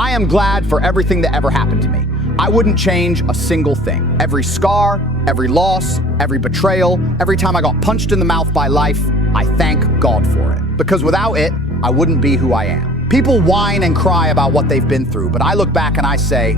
I am glad for everything that ever happened to me. I wouldn't change a single thing. Every scar, every loss, every betrayal, every time I got punched in the mouth by life, I thank God for it. Because without it, I wouldn't be who I am. People whine and cry about what they've been through, but I look back and I say,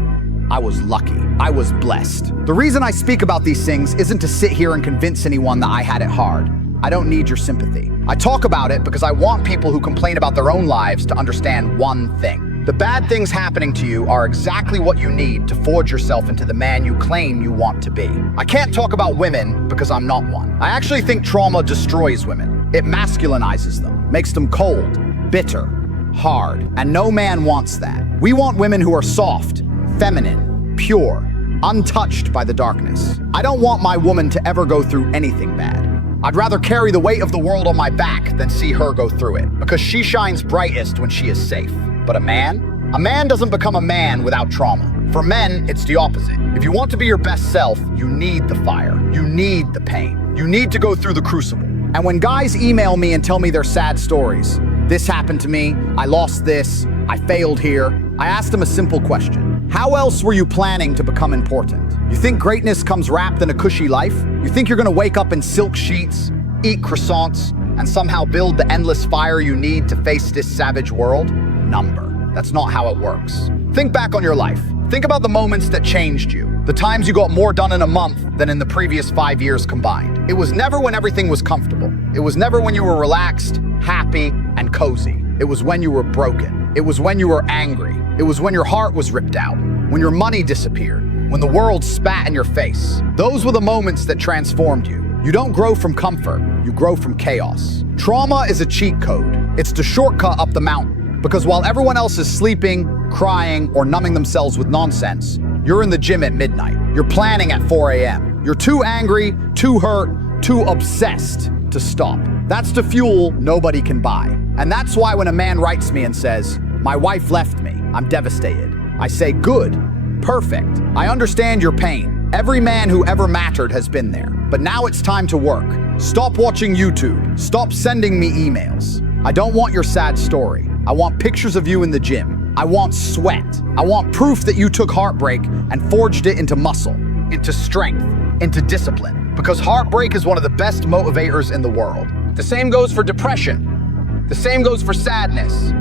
I was lucky. I was blessed. The reason I speak about these things isn't to sit here and convince anyone that I had it hard. I don't need your sympathy. I talk about it because I want people who complain about their own lives to understand one thing. The bad things happening to you are exactly what you need to forge yourself into the man you claim you want to be. I can't talk about women because I'm not one. I actually think trauma destroys women. It masculinizes them, makes them cold, bitter, hard, and no man wants that. We want women who are soft, feminine, pure, untouched by the darkness. I don't want my woman to ever go through anything bad. I'd rather carry the weight of the world on my back than see her go through it, because she shines brightest when she is safe. But a man doesn't become a man without trauma. For men, it's the opposite. If you want to be your best self, you need the fire. You need the pain. You need to go through the crucible. And when guys email me and tell me their sad stories, this happened to me, I lost this, I failed here, I ask them a simple question. How else were you planning to become important? You think greatness comes wrapped in a cushy life? You think you're gonna wake up in silk sheets, eat croissants, and somehow build the endless fire you need to face this savage world? Number. That's not how it works. Think back on your life. Think about the moments that changed you. The times you got more done in a month than in the previous 5 years combined. It was never when everything was comfortable. It was never when you were relaxed, happy, and cozy. It was when you were broken. It was when you were angry. It was when your heart was ripped out. When your money disappeared. When the world spat in your face. Those were the moments that transformed you. You don't grow from comfort. You grow from chaos. Trauma is a cheat code. It's the shortcut up the mountain. Because while everyone else is sleeping, crying, or numbing themselves with nonsense, you're in the gym at midnight. You're planning at 4 a.m. You're too angry, too hurt, too obsessed to stop. That's the fuel nobody can buy. And that's why when a man writes me and says, "My wife left me, I'm devastated," I say, "Good, perfect. I understand your pain. Every man who ever mattered has been there. But now it's time to work. Stop watching YouTube. Stop sending me emails. I don't want your sad story. I want pictures of you in the gym. I want sweat. I want proof that you took heartbreak and forged it into muscle, into strength, into discipline. Because heartbreak is one of the best motivators in the world. The same goes for depression. The same goes for sadness.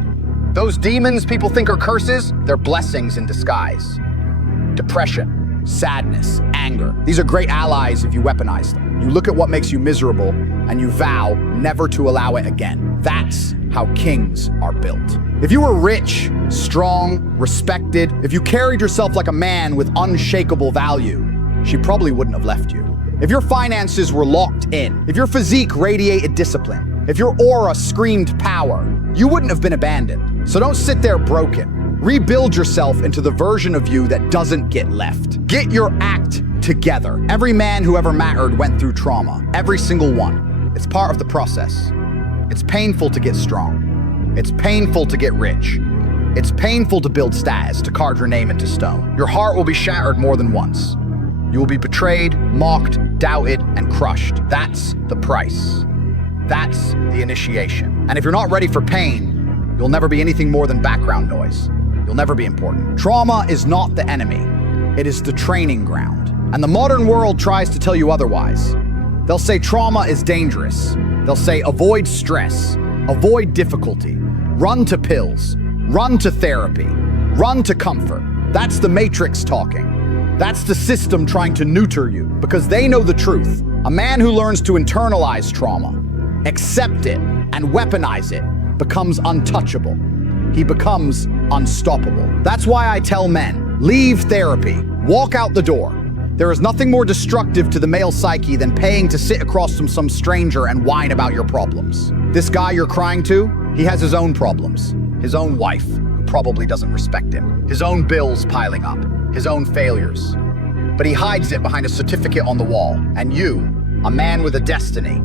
Those demons people think are curses, they're blessings in disguise. Depression, sadness, anger. These are great allies if you weaponize them. You look at what makes you miserable and you vow never to allow it again. That's how kings are built. If you were rich, strong, respected, if you carried yourself like a man with unshakable value, she probably wouldn't have left you. If your finances were locked in, if your physique radiated discipline, if your aura screamed power, you wouldn't have been abandoned. So don't sit there broken. Rebuild yourself into the version of you that doesn't get left. Get your act together. Every man who ever mattered went through trauma. Every single one. It's part of the process. It's painful to get strong. It's painful to get rich. It's painful to build status, to carve your name into stone. Your heart will be shattered more than once. You will be betrayed, mocked, doubted, and crushed. That's the price. That's the initiation. And if you're not ready for pain, you'll never be anything more than background noise. You'll never be important. Trauma is not the enemy. It is the training ground. And the modern world tries to tell you otherwise. They'll say trauma is dangerous. They'll say avoid stress, avoid difficulty, run to pills, run to therapy, run to comfort. That's the matrix talking. That's the system trying to neuter you because they know the truth. A man who learns to internalize trauma, accept it, and weaponize it becomes untouchable. He becomes unstoppable. That's why I tell men, leave therapy, walk out the door. There is nothing more destructive to the male psyche than paying to sit across from some stranger and whine about your problems. This guy you're crying to, he has his own problems. His own wife, who probably doesn't respect him. His own bills piling up. His own failures. But he hides it behind a certificate on the wall. And you, a man with a destiny,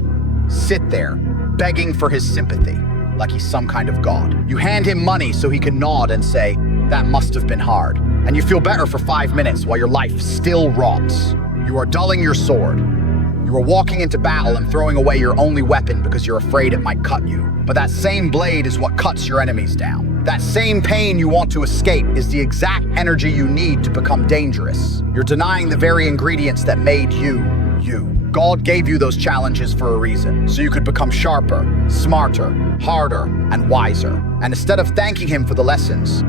sit there, begging for his sympathy, like he's some kind of god. You hand him money so he can nod and say, that must have been hard. And you feel better for 5 minutes while your life still rots. You are dulling your sword. You are walking into battle and throwing away your only weapon because you're afraid it might cut you. But that same blade is what cuts your enemies down. That same pain you want to escape is the exact energy you need to become dangerous. You're denying the very ingredients that made you, you. God gave you those challenges for a reason, so you could become sharper, smarter, harder, and wiser. And instead of thanking him for the lessons,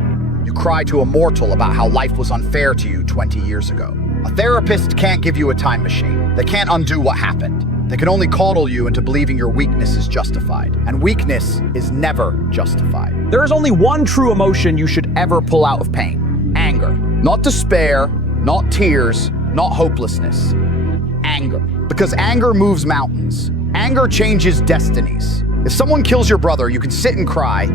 you cry to a mortal about how life was unfair to you 20 years ago. A therapist can't give you a time machine. They can't undo what happened. They can only coddle you into believing your weakness is justified. And weakness is never justified. There is only one true emotion you should ever pull out of pain: anger. Not despair, not tears, not hopelessness. Anger. Because anger moves mountains. Anger changes destinies. If someone kills your brother, you can sit and cry,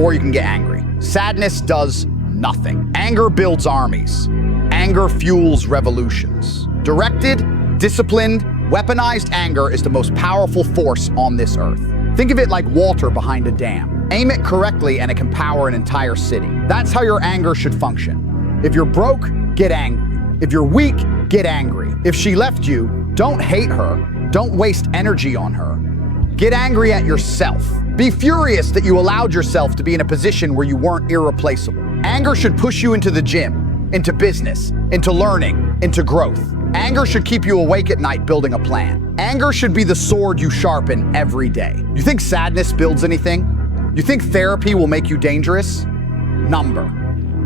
or you can get angry. Sadness does nothing. Anger builds armies. Anger fuels revolutions. Directed, disciplined, weaponized anger is the most powerful force on this earth. Think of it like water behind a dam. Aim it correctly and it can power an entire city. That's how your anger should function. If you're broke, get angry. If you're weak, get angry. If she left you, don't hate her. Don't waste energy on her. Get angry at yourself. Be furious that you allowed yourself to be in a position where you weren't irreplaceable. Anger should push you into the gym, into business, into learning, into growth. Anger should keep you awake at night building a plan. Anger should be the sword you sharpen every day. You think sadness builds anything? You think therapy will make you dangerous? Number.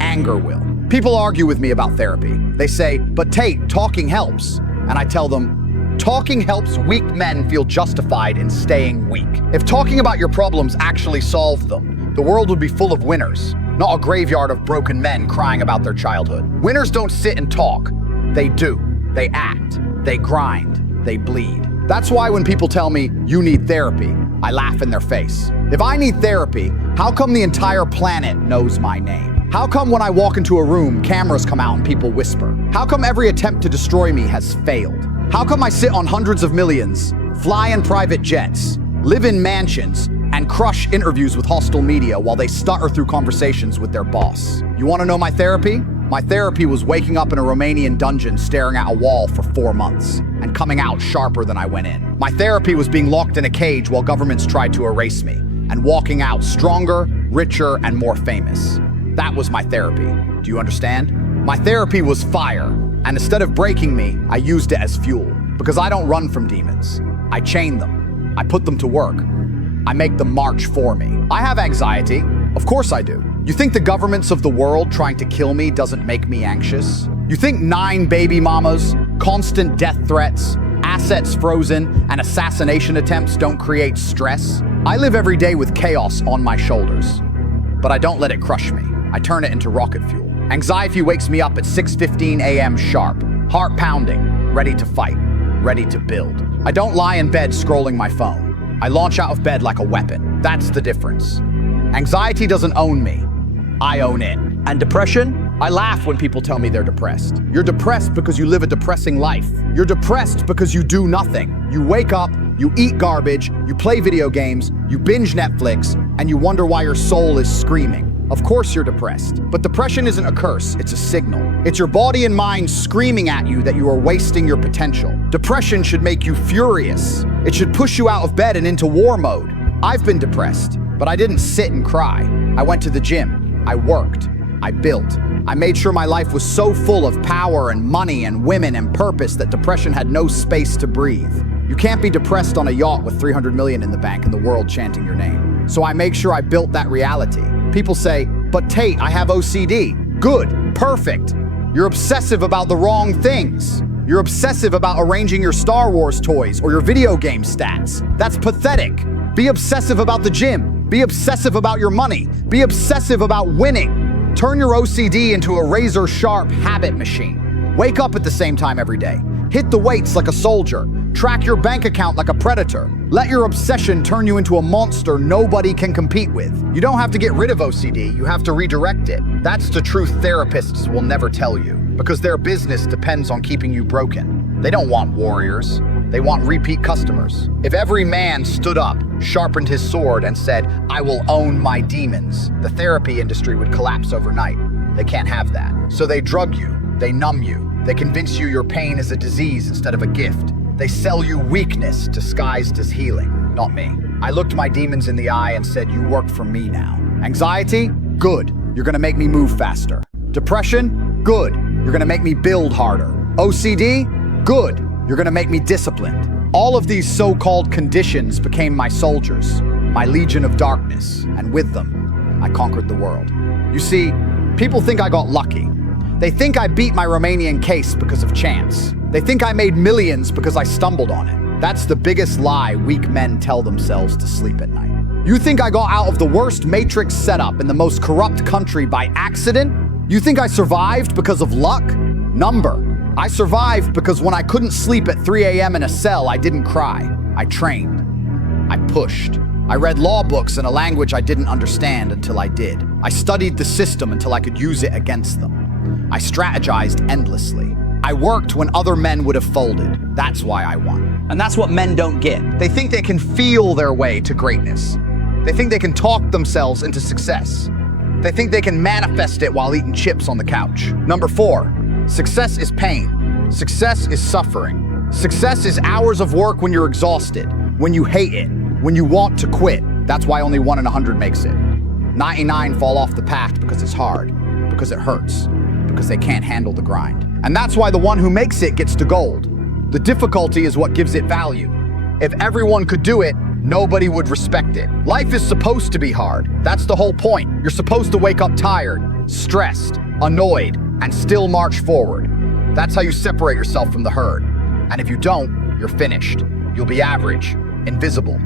Anger will. People argue with me about therapy. They say, but Tate, talking helps. And I tell them, talking helps weak men feel justified in staying weak. If talking about your problems actually solved them, the world would be full of winners, not a graveyard of broken men crying about their childhood. Winners don't sit and talk. They do. They act. They grind. They bleed. That's why when people tell me, you need therapy, I laugh in their face. If I need therapy, how come the entire planet knows my name? How come when I walk into a room, cameras come out and people whisper? How come every attempt to destroy me has failed? How come I sit on hundreds of millions, fly in private jets, live in mansions, and crush interviews with hostile media while they stutter through conversations with their boss? You want to know my therapy? My therapy was waking up in a Romanian dungeon staring at a wall for 4 months and coming out sharper than I went in. My therapy was being locked in a cage while governments tried to erase me and walking out stronger, richer, and more famous. That was my therapy. Do you understand? My therapy was fire, and instead of breaking me, I used it as fuel. Because I don't run from demons. I chain them. I put them to work. I make them march for me. I have anxiety. Of course I do. You think the governments of the world trying to kill me doesn't make me anxious? You think 9 baby mamas, constant death threats, assets frozen, and assassination attempts don't create stress? I live every day with chaos on my shoulders. But I don't let it crush me. I turn it into rocket fuel. Anxiety wakes me up at 6:15 a.m. sharp, heart pounding, ready to fight, ready to build. I don't lie in bed scrolling my phone. I launch out of bed like a weapon. That's the difference. Anxiety doesn't own me. I own it. And depression? I laugh when people tell me they're depressed. You're depressed because you live a depressing life. You're depressed because you do nothing. You wake up, you eat garbage, you play video games, you binge Netflix, and you wonder why your soul is screaming. Of course you're depressed. But depression isn't a curse, it's a signal. It's your body and mind screaming at you that you are wasting your potential. Depression should make you furious. It should push you out of bed and into war mode. I've been depressed, but I didn't sit and cry. I went to the gym. I worked. I built. I made sure my life was so full of power and money and women and purpose that depression had no space to breathe. You can't be depressed on a yacht with 300 million in the bank and the world chanting your name. So I make sure I built that reality. People say, but Tate, I have OCD. Good, perfect. You're obsessive about the wrong things. You're obsessive about arranging your Star Wars toys or your video game stats. That's pathetic. Be obsessive about the gym. Be obsessive about your money. Be obsessive about winning. Turn your OCD into a razor-sharp habit machine. Wake up at the same time every day. Hit the weights like a soldier. Track your bank account like a predator. Let your obsession turn you into a monster nobody can compete with. You don't have to get rid of OCD, you have to redirect it. That's the truth therapists will never tell you, because their business depends on keeping you broken. They don't want warriors, they want repeat customers. If every man stood up, sharpened his sword, and said, I will own my demons, the therapy industry would collapse overnight. They can't have that. So they drug you, they numb you, they convince you your pain is a disease instead of a gift. They sell you weakness disguised as healing, not me. I looked my demons in the eye and said, you work for me now. Anxiety? Good. You're gonna make me move faster. Depression? Good. You're gonna make me build harder. OCD? Good. You're gonna make me disciplined. All of these so-called conditions became my soldiers, my legion of darkness, and with them, I conquered the world. You see, people think I got lucky. They think I beat my Romanian case because of chance. They think I made millions because I stumbled on it. That's the biggest lie weak men tell themselves to sleep at night. You think I got out of the worst matrix setup in the most corrupt country by accident? You think I survived because of luck? Number. I survived because when I couldn't sleep at 3 a.m. in a cell, I didn't cry. I trained. I pushed. I read law books in a language I didn't understand until I did. I studied the system until I could use it against them. I strategized endlessly. I worked when other men would have folded. That's why I won. And that's what men don't get. They think they can feel their way to greatness. They think they can talk themselves into success. They think they can manifest it while eating chips on the couch. Number 4, success is pain. Success is suffering. Success is hours of work when you're exhausted, when you hate it, when you want to quit. That's why only 1 in 100 makes it. 99 fall off the path because it's hard, because it hurts, because they can't handle the grind. And that's why the one who makes it gets to gold. The difficulty is what gives it value. If everyone could do it, nobody would respect it. Life is supposed to be hard. That's the whole point. You're supposed to wake up tired, stressed, annoyed, and still march forward. That's how you separate yourself from the herd. And if you don't, you're finished. You'll be average, invisible,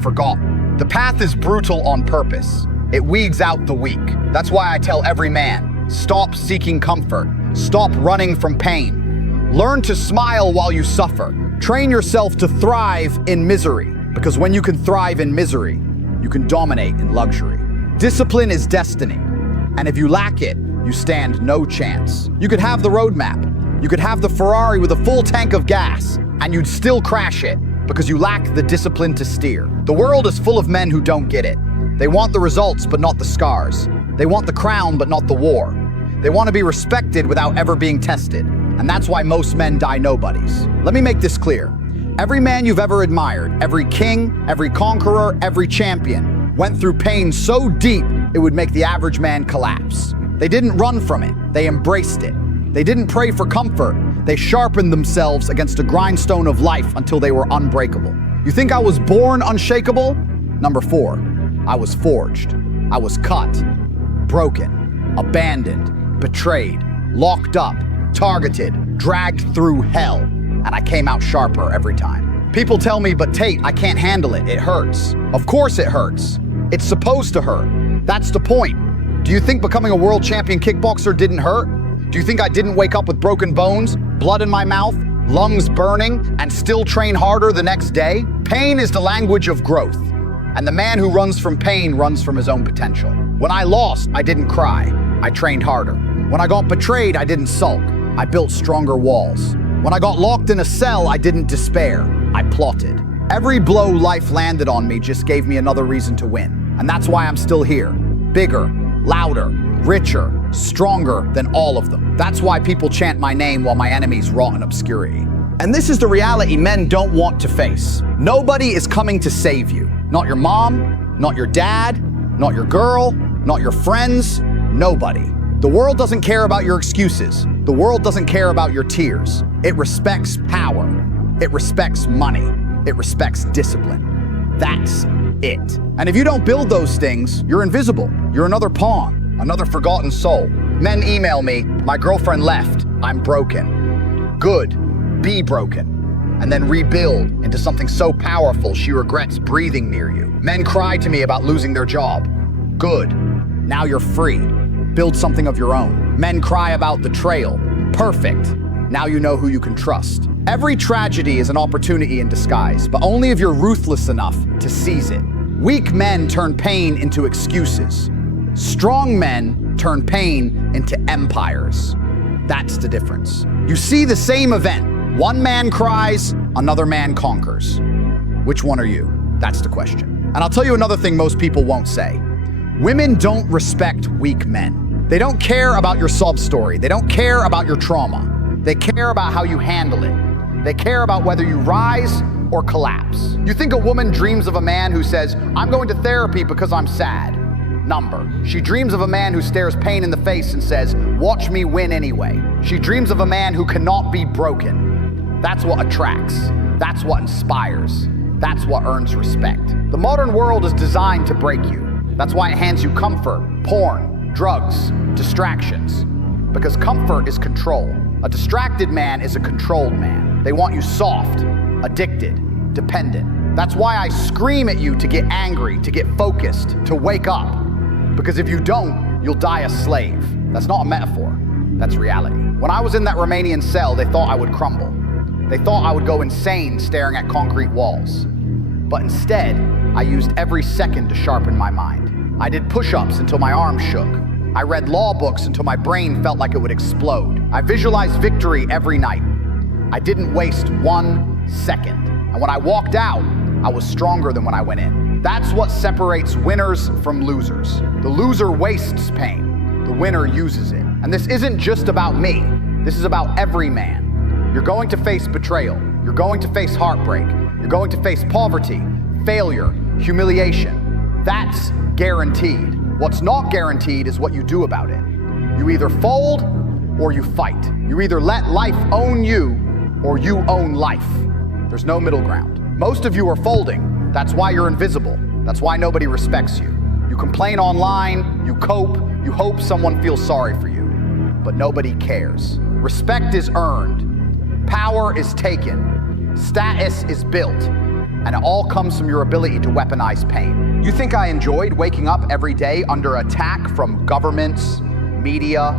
forgotten. The path is brutal on purpose. It weeds out the weak. That's why I tell every man, stop seeking comfort. Stop running from pain. Learn to smile while you suffer. Train yourself to thrive in misery. Because when you can thrive in misery, you can dominate in luxury. Discipline is destiny. And if you lack it, you stand no chance. You could have the roadmap. You could have the Ferrari with a full tank of gas, and you'd still crash it because you lack the discipline to steer. The world is full of men who don't get it. They want the results, but not the scars. They want the crown, but not the war. They want to be respected without ever being tested. And that's why most men die nobodies. Let me make this clear. Every man you've ever admired, every king, every conqueror, every champion, went through pain so deep it would make the average man collapse. They didn't run from it, they embraced it. They didn't pray for comfort, they sharpened themselves against a grindstone of life until they were unbreakable. You think I was born unshakable? Number 4, I was forged. I was cut, broken, abandoned, betrayed, locked up, targeted, dragged through hell. And I came out sharper every time. People tell me, but Tate, I can't handle it. It hurts. Of course it hurts. It's supposed to hurt. That's the point. Do you think becoming a world champion kickboxer didn't hurt? Do you think I didn't wake up with broken bones, blood in my mouth, lungs burning, and still train harder the next day? Pain is the language of growth. And the man who runs from pain runs from his own potential. When I lost, I didn't cry. I trained harder. When I got betrayed, I didn't sulk. I built stronger walls. When I got locked in a cell, I didn't despair. I plotted. Every blow life landed on me just gave me another reason to win. And that's why I'm still here. Bigger, louder, richer, stronger than all of them. That's why people chant my name while my enemies rot in obscurity. And this is the reality men don't want to face. Nobody is coming to save you. Not your mom, not your dad, not your girl, not your friends, nobody. The world doesn't care about your excuses. The world doesn't care about your tears. It respects power. It respects money. It respects discipline. That's it. And if you don't build those things, you're invisible. You're another pawn, another forgotten soul. Men email me, my girlfriend left, I'm broken. Good, be broken. And then rebuild into something so powerful she regrets breathing near you. Men cry to me about losing their job. Good, now you're free. Build something of your own. Men cry about betrayal. Perfect. Now you know who you can trust. Every tragedy is an opportunity in disguise, but only if you're ruthless enough to seize it. Weak men turn pain into excuses. Strong men turn pain into empires. That's the difference. You see the same event. One man cries, another man conquers. Which one are you? That's the question. And I'll tell you another thing most people won't say. Women don't respect weak men. They don't care about your sob story. They don't care about your trauma. They care about how you handle it. They care about whether you rise or collapse. You think a woman dreams of a man who says, I'm going to therapy because I'm sad. Number. She dreams of a man who stares pain in the face and says, "Watch me win anyway." She dreams of a man who cannot be broken. That's what attracts. That's what inspires. That's what earns respect. The modern world is designed to break you. That's why it hands you comfort, porn, drugs, distractions. Because comfort is control. A distracted man is a controlled man. They want you soft, addicted, dependent. That's why I scream at you to get angry, to get focused, to wake up. Because if you don't, you'll die a slave. That's not a metaphor. That's reality. When I was in that Romanian cell, they thought I would crumble. They thought I would go insane staring at concrete walls. But instead, I used every second to sharpen my mind. I did push-ups until my arms shook. I read law books until my brain felt like it would explode. I visualized victory every night. I didn't waste 1 second. And when I walked out, I was stronger than when I went in. That's what separates winners from losers. The loser wastes pain. The winner uses it. And this isn't just about me. This is about every man. You're going to face betrayal. You're going to face heartbreak. You're going to face poverty, failure, humiliation. That's guaranteed. What's not guaranteed is what you do about it. You either fold or you fight. You either let life own you or you own life. There's no middle ground. Most of you are folding. That's why you're invisible. That's why nobody respects you. You complain online, you cope, you hope someone feels sorry for you. But nobody cares. Respect is earned. Power is taken. Status is built. And it all comes from your ability to weaponize pain. You think I enjoyed waking up every day under attack from governments, media,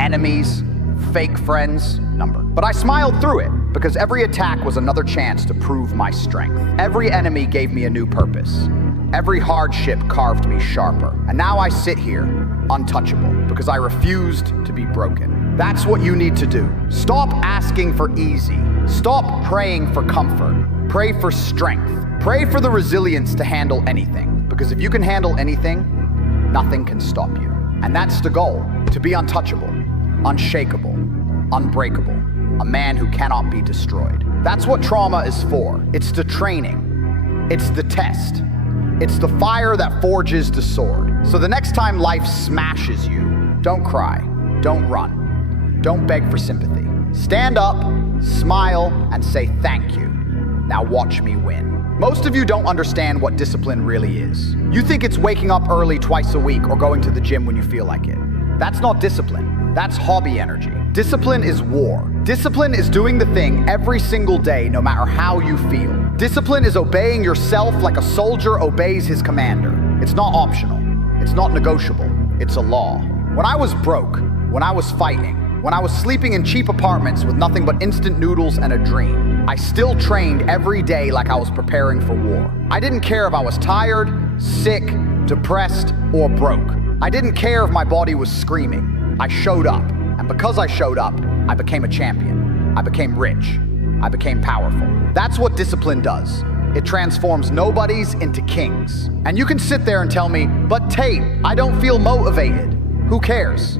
enemies, fake friends? Number. But I smiled through it because every attack was another chance to prove my strength. Every enemy gave me a new purpose. Every hardship carved me sharper. And now I sit here, untouchable, because I refused to be broken. That's what you need to do. Stop asking for easy. Stop praying for comfort. Pray for strength. Pray for the resilience to handle anything. Because if you can handle anything, nothing can stop you. And that's the goal, to be untouchable, unshakable, unbreakable, a man who cannot be destroyed. That's what trauma is for. It's the training. It's the test. It's the fire that forges the sword. So the next time life smashes you, don't cry, don't run, don't beg for sympathy. Stand up, smile, and say thank you. Now watch me win. Most of you don't understand what discipline really is. You think it's waking up early twice a week or going to the gym when you feel like it. That's not discipline. That's hobby energy. Discipline is war. Discipline is doing the thing every single day, no matter how you feel. Discipline is obeying yourself like a soldier obeys his commander. It's not optional. It's not negotiable. It's a law. When I was broke, when I was fighting, when I was sleeping in cheap apartments with nothing but instant noodles and a dream, I still trained every day like I was preparing for war. I didn't care if I was tired, sick, depressed, or broke. I didn't care if my body was screaming. I showed up. And because I showed up, I became a champion. I became rich. I became powerful. That's what discipline does. It transforms nobodies into kings. And you can sit there and tell me, "But Tate, I don't feel motivated." Who cares?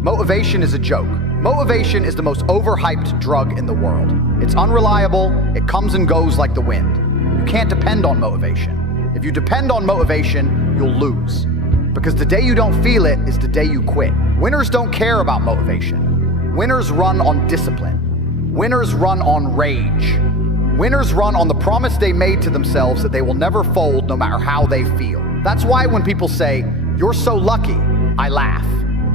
Motivation is a joke. Motivation is the most overhyped drug in the world. It's unreliable, it comes and goes like the wind. You can't depend on motivation. If you depend on motivation, you'll lose. Because the day you don't feel it is the day you quit. Winners don't care about motivation. Winners run on discipline. Winners run on rage. Winners run on the promise they made to themselves that they will never fold no matter how they feel. That's why when people say, "You're so lucky," I laugh.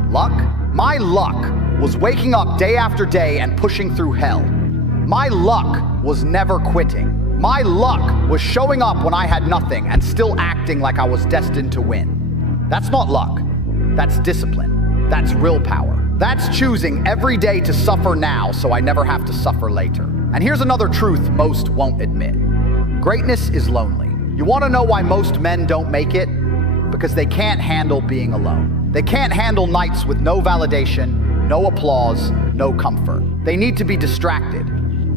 Luck? My luck was waking up day after day and pushing through hell. My luck was never quitting. My luck was showing up when I had nothing and still acting like I was destined to win. That's not luck. That's discipline. That's willpower. That's choosing every day to suffer now so I never have to suffer later. And here's another truth most won't admit. Greatness is lonely. You want to know why most men don't make it? Because they can't handle being alone. They can't handle nights with no validation, no applause, no comfort. They need to be distracted,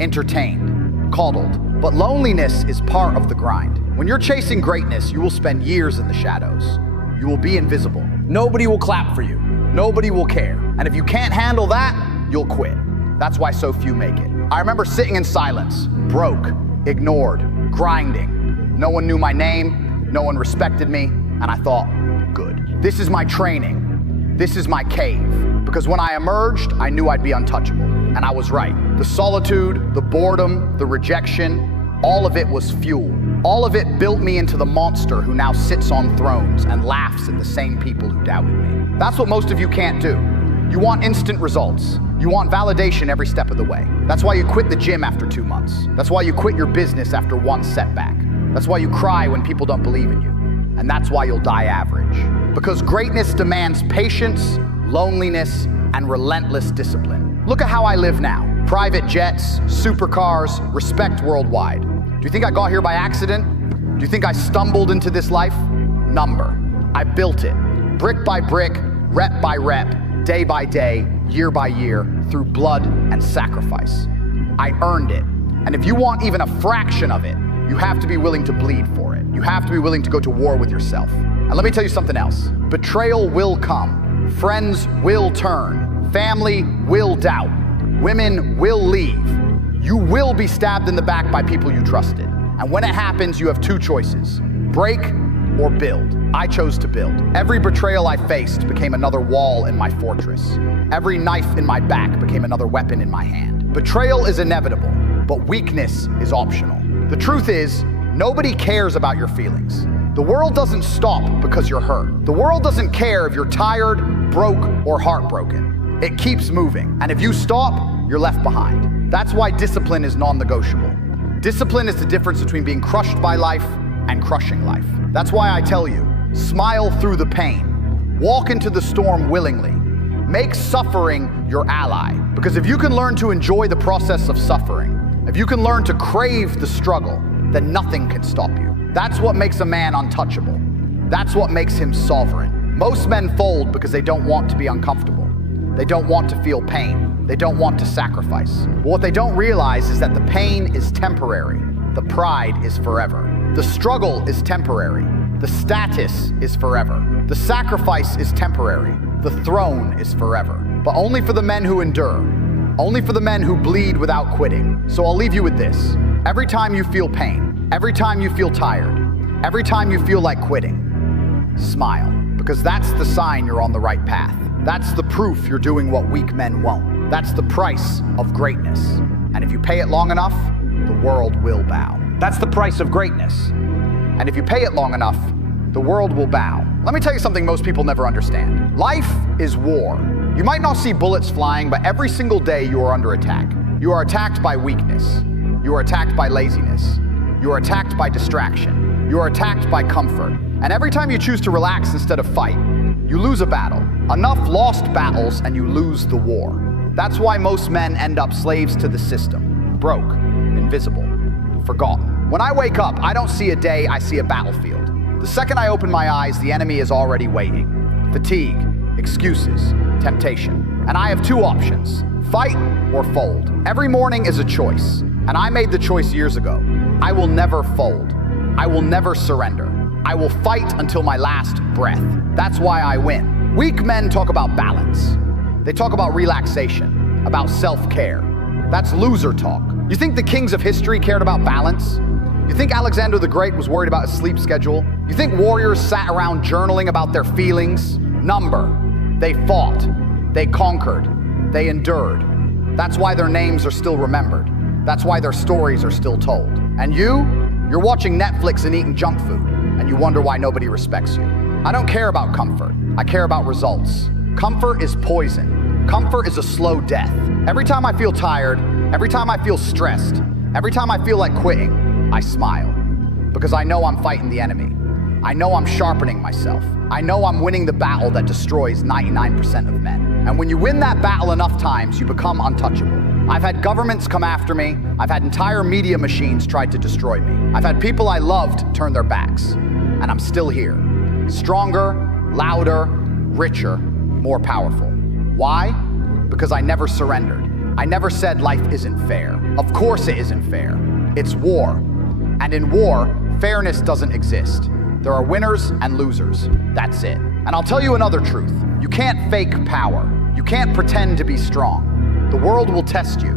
entertained, coddled. But loneliness is part of the grind. When you're chasing greatness, you will spend years in the shadows. You will be invisible. Nobody will clap for you. Nobody will care. And if you can't handle that, you'll quit. That's why so few make it. I remember sitting in silence, broke, ignored, grinding. No one knew my name, no one respected me, and I thought, good. This is my training. This is my cave. Because when I emerged, I knew I'd be untouchable. And I was right. The solitude, the boredom, the rejection, all of it was fuel. All of it built me into the monster who now sits on thrones and laughs at the same people who doubted me. That's what most of you can't do. You want instant results. You want validation every step of the way. That's why you quit the gym after 2 months. That's why you quit your business after one setback. That's why you cry when people don't believe in you. And that's why you'll die average. Because greatness demands patience, loneliness, and relentless discipline. Look at how I live now. Private jets, supercars, respect worldwide. Do you think I got here by accident? Do you think I stumbled into this life? Number. I built it, brick by brick, rep by rep, day by day, year by year, through blood and sacrifice. I earned it. And if you want even a fraction of it, you have to be willing to bleed for it. You have to be willing to go to war with yourself. And let me tell you something else. Betrayal will come. Friends will turn. Family will doubt. Women will leave. You will be stabbed in the back by people you trusted. And when it happens, you have two choices: break or build. I chose to build. Every betrayal I faced became another wall in my fortress. Every knife in my back became another weapon in my hand. Betrayal is inevitable, but weakness is optional. The truth is, nobody cares about your feelings. The world doesn't stop because you're hurt. The world doesn't care if you're tired, broke, or heartbroken. It keeps moving. And if you stop, you're left behind. That's why discipline is non-negotiable. Discipline is the difference between being crushed by life and crushing life. That's why I tell you, smile through the pain. Walk into the storm willingly. Make suffering your ally. Because if you can learn to enjoy the process of suffering, if you can learn to crave the struggle, then nothing can stop you. That's what makes a man untouchable. That's what makes him sovereign. Most men fold because they don't want to be uncomfortable. They don't want to feel pain. They don't want to sacrifice. But what they don't realize is that the pain is temporary. The pride is forever. The struggle is temporary. The status is forever. The sacrifice is temporary. The throne is forever. But only for the men who endure. Only for the men who bleed without quitting. So I'll leave you with this. Every time you feel pain, every time you feel tired, every time you feel like quitting, smile. Because that's the sign you're on the right path. That's the proof you're doing what weak men won't. That's the price of greatness. And if you pay it long enough, the world will bow. That's the price of greatness. And if you pay it long enough, the world will bow. Let me tell you something most people never understand. Life is war. You might not see bullets flying, but every single day you are under attack. You are attacked by weakness. You are attacked by laziness. You are attacked by distraction. You are attacked by comfort. And every time you choose to relax instead of fight, you lose a battle. Enough lost battles and you lose the war. That's why most men end up slaves to the system. Broke, invisible, forgotten. When I wake up, I don't see a day, I see a battlefield. The second I open my eyes, the enemy is already waiting. Fatigue, excuses, temptation. And I have two options: fight or fold. Every morning is a choice. And I made the choice years ago. I will never fold. I will never surrender. I will fight until my last breath. That's why I win. Weak men talk about balance. They talk about relaxation, about self-care. That's loser talk. You think the kings of history cared about balance? You think Alexander the Great was worried about his sleep schedule? You think warriors sat around journaling about their feelings? Number. They fought. They conquered. They endured. That's why their names are still remembered. That's why their stories are still told. And you're watching Netflix and eating junk food, and you wonder why nobody respects you. I don't care about comfort. I care about results. Comfort is poison. Comfort is a slow death. Every time I feel tired, every time I feel stressed, every time I feel like quitting, I smile. Because I know I'm fighting the enemy. I know I'm sharpening myself. I know I'm winning the battle that destroys 99% of men. And when you win that battle enough times, you become untouchable. I've had governments come after me. I've had entire media machines try to destroy me. I've had people I loved turn their backs. And I'm still here. Stronger, louder, richer, more powerful. Why? Because I never surrendered. I never said life isn't fair. Of course it isn't fair. It's war. And in war, fairness doesn't exist. There are winners and losers. That's it. And I'll tell you another truth. You can't fake power. You can't pretend to be strong. The world will test you.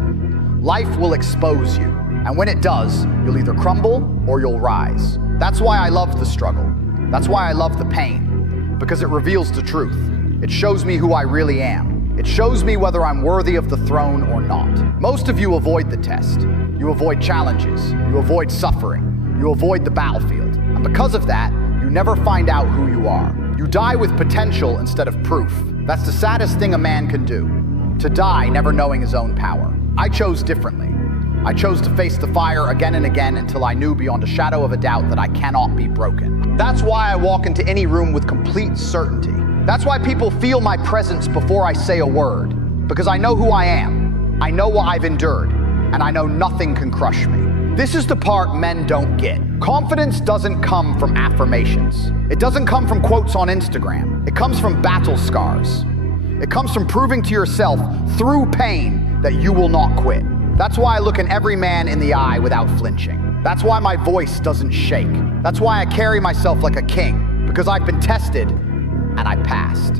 Life will expose you. And when it does, you'll either crumble or you'll rise. That's why I love the struggle. That's why I love the pain. because it reveals the truth. It shows me who I really am. It shows me whether I'm worthy of the throne or not. Most of you avoid the test. You avoid challenges. You avoid suffering. You avoid the battlefield. And because of that, you never find out who you are. You die with potential instead of proof. That's the saddest thing a man can do, to die never knowing his own power. I chose differently. I chose to face the fire again and again until I knew beyond a shadow of a doubt that I cannot be broken. That's why I walk into any room with complete certainty. That's why people feel my presence before I say a word, because I know who I am. I know what I've endured, and I know nothing can crush me. This is the part men don't get. Confidence doesn't come from affirmations. It doesn't come from quotes on Instagram. It comes from battle scars. It comes from proving to yourself through pain that you will not quit. That's why I look in every man in the eye without flinching. That's why my voice doesn't shake. That's why I carry myself like a king, because I've been tested and I passed.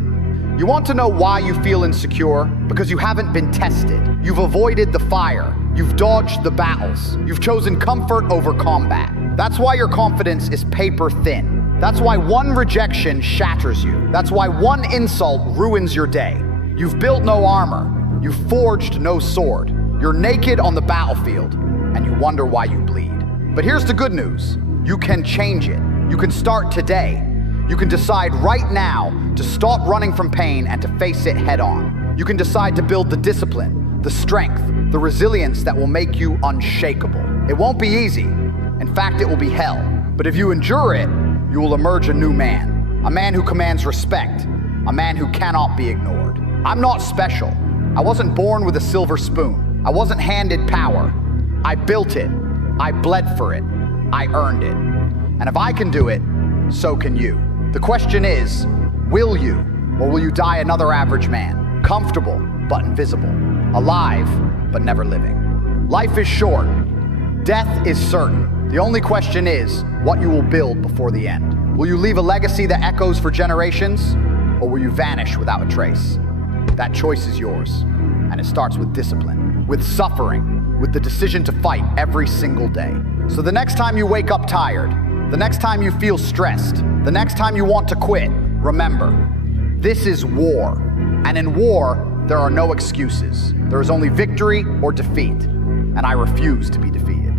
You want to know why you feel insecure? Because you haven't been tested. You've avoided the fire. You've dodged the battles. You've chosen comfort over combat. That's why your confidence is paper thin. That's why one rejection shatters you. That's why one insult ruins your day. You've built no armor. You've forged no sword. You're naked on the battlefield, and you wonder why you bleed. But here's the good news. You can change it. You can start today. You can decide right now to stop running from pain and to face it head on. You can decide to build the discipline, the strength, the resilience that will make you unshakable. It won't be easy. In fact, it will be hell. But if you endure it, you will emerge a new man. A man who commands respect. A man who cannot be ignored. I'm not special. I wasn't born with a silver spoon. I wasn't handed power. I built it. I bled for it. I earned it. And if I can do it, so can you. The question is, will you, or will you die another average man? Comfortable, but invisible. Alive, but never living. Life is short. Death is certain. The only question is what you will build before the end. Will you leave a legacy that echoes for generations, or will you vanish without a trace? That choice is yours, and it starts with discipline, with suffering, with the decision to fight every single day. So the next time you wake up tired, the next time you feel stressed, the next time you want to quit, remember, this is war. And in war, there are no excuses. There is only victory or defeat, and I refuse to be defeated.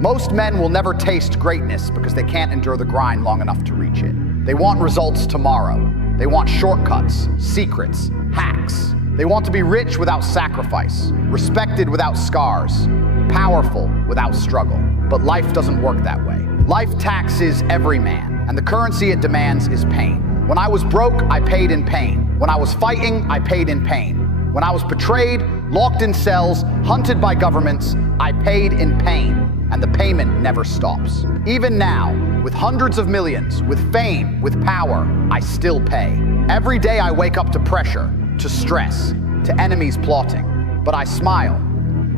Most men will never taste greatness because they can't endure the grind long enough to reach it. They want results tomorrow. They want shortcuts, secrets, hacks. They want to be rich without sacrifice, respected without scars, powerful without struggle. But life doesn't work that way. Life taxes every man, and the currency it demands is pain. When I was broke, I paid in pain. When I was fighting, I paid in pain. When I was betrayed, locked in cells, hunted by governments, I paid in pain. And the payment never stops. Even now, with hundreds of millions, with fame, with power, I still pay. Every day I wake up to pressure, to stress, to enemies plotting. But I smile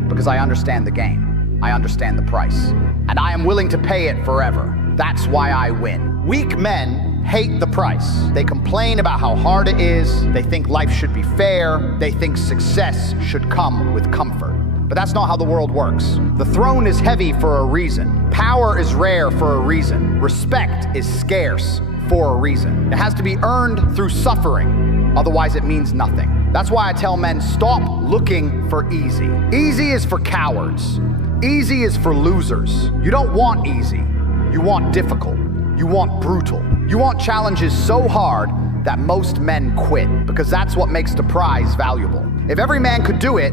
because I understand the game. I understand the price. And I am willing to pay it forever. That's why I win. Weak men hate the price. They complain about how hard it is. They think life should be fair. They think success should come with comfort. But that's not how the world works. The throne is heavy for a reason. Power is rare for a reason. Respect is scarce for a reason. It has to be earned through suffering. Otherwise, it means nothing. That's why I tell men, stop looking for easy. Easy is for cowards. Easy is for losers. You don't want easy. You want difficult. You want brutal. You want challenges so hard that most men quit, because that's what makes the prize valuable. If every man could do it,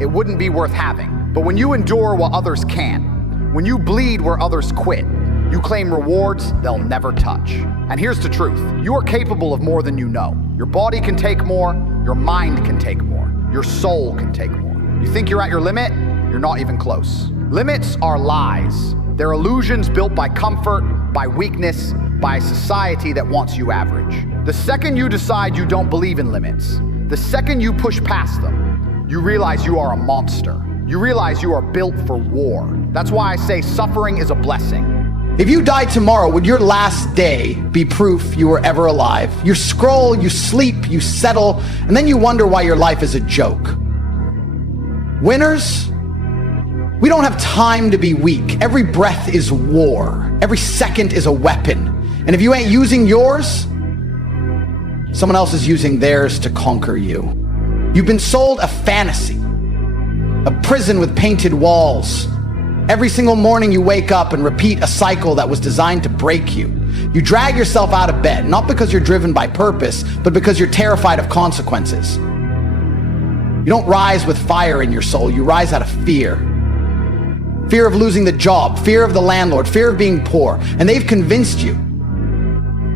it wouldn't be worth having. But when you endure what others can't, when you bleed where others quit, you claim rewards they'll never touch. And here's the truth. You are capable of more than you know. Your body can take more. Your mind can take more. Your soul can take more. You think you're at your limit? You're not even close. Limits are lies. They're illusions built by comfort, by weakness, by a society that wants you average. The second you decide you don't believe in limits, the second you push past them, you realize you are a monster. You realize you are built for war. That's why I say suffering is a blessing. If you died tomorrow, would your last day be proof you were ever alive? You scroll, you sleep, you settle, and then you wonder why your life is a joke. Winners, we don't have time to be weak. Every breath is war. Every second is a weapon. And if you ain't using yours, someone else is using theirs to conquer you. You've been sold a fantasy, a prison with painted walls. Every single morning you wake up and repeat a cycle that was designed to break you. You drag yourself out of bed, not because you're driven by purpose, but because you're terrified of consequences. You don't rise with fire in your soul, you rise out of fear. Fear of losing the job, fear of the landlord, fear of being poor. And they've convinced you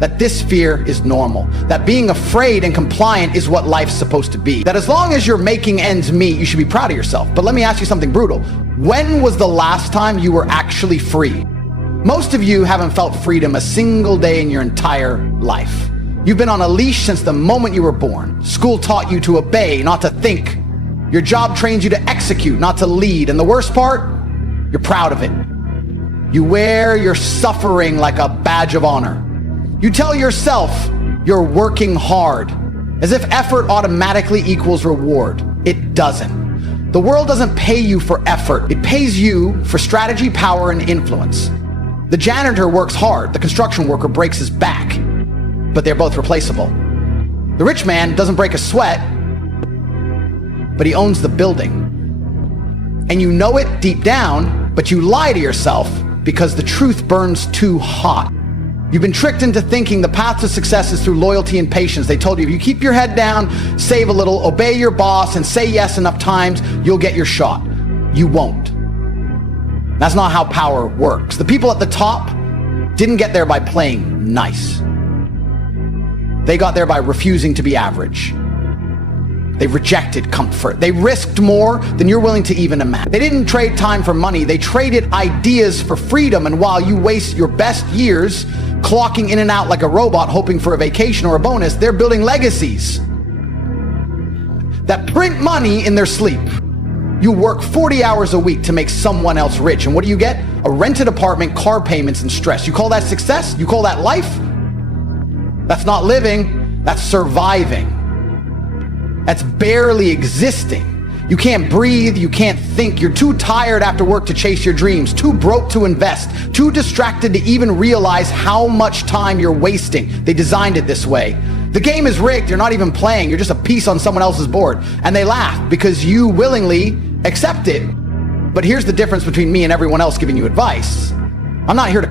that this fear is normal, that being afraid and compliant is what life's supposed to be, that as long as you're making ends meet, you should be proud of yourself. But let me ask you something brutal. When was the last time you were actually free? Most of you haven't felt freedom a single day in your entire life. You've been on a leash since the moment you were born. School taught you to obey, not to think. Your job trains you to execute, not to lead. And the worst part, you're proud of it. You wear your suffering like a badge of honor. You tell yourself you're working hard, as if effort automatically equals reward. It doesn't. The world doesn't pay you for effort. It pays you for strategy, power, and influence. The janitor works hard. The construction worker breaks his back. But they're both replaceable. The rich man doesn't break a sweat, but he owns the building. And you know it deep down, but you lie to yourself because the truth burns too hot. You've been tricked into thinking the path to success is through loyalty and patience. They told you if you keep your head down, save a little, obey your boss, and say yes enough times, you'll get your shot. You won't. That's not how power works. The people at the top didn't get there by playing nice. They got there by refusing to be average. They rejected comfort. They risked more than you're willing to even imagine. They didn't trade time for money. They traded ideas for freedom. And while you waste your best years clocking in and out like a robot, hoping for a vacation or a bonus, they're building legacies that print money in their sleep. You work 40 hours a week to make someone else rich. And what do you get? A rented apartment, car payments, and stress. You call that success? You call that life? That's not living. That's surviving. That's barely existing. You can't breathe, you can't think. You're too tired after work to chase your dreams, too broke to invest, too distracted to even realize how much time you're wasting. They designed it this way. The game is rigged, you're not even playing, you're just a piece on someone else's board. And they laugh because you willingly accept it. But here's the difference between me and everyone else giving you advice. I'm not here to